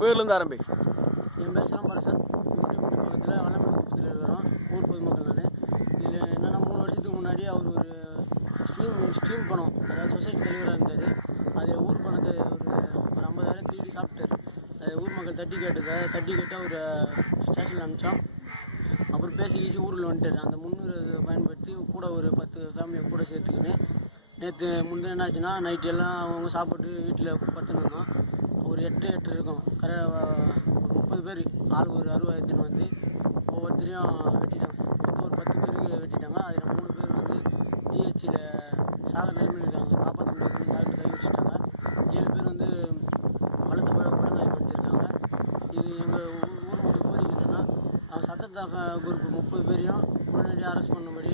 பேர்லேருந்து ஆரம்பி. என் பேர் சிலம்பரசன். கும்மிடிப்பட்டி பக்கத்தில் வல்லமேடு இருக்கிறோம். ஊர் பொதுமக்கள் நான். இதில் என்னென்னா 3 வருஷத்துக்கு முன்னாடி அவர் ஒரு ஸ்ட்ரீம் பணம், அதாவது சொசைட்டி தலைவராக இருந்தார். அது ஊர் பணத்தை ஒரு 50,000 திருடி சாப்பிட்டார். அது ஊர் மக்கள் தட்டி கேட்டு அவர் ஸ்டேஷனில் அனுப்பிச்சோம். அப்புறம் பேசி ஊரில் வந்துட்டார். அந்த 300 பயன்படுத்தி கூட ஒரு 10 ஃபேமிலியை கூட சேர்த்துக்கின்னு நேற்று முந்தின என்னாச்சுன்னா, நைட்டு எல்லாம் அவங்க சாப்பிட்டு வீட்டில் படுத்துன்னு இருந்தோம். ஒரு 8 இருக்கும். ஒரு 30 பேர் ஆள் ஒரு 60 எடுத்துன்னு வந்து ஒவ்வொருத்தரையும் வெட்டிட்டாங்க சார். மொத்தம் ஒரு 10 பேருக்கு வெட்டிட்டாங்க. அதில் 3 பேர் வந்து ஜிஹெச்சில் சாக நிலைமையில் இருக்காங்க. காப்பாற்ற முடியாதுன்னு டாக்டர் கை வச்சுட்டாங்க. 7 பேர் வந்து படுகாயப்படுத்திருக்காங்க. இது எங்கள் ஊர் மக்கள் கோரிக்கை என்னென்னா, சத்தத்தா குரூப் 30 பேரையும் உடனடியாக அரெஸ்ட் பண்ணும்படி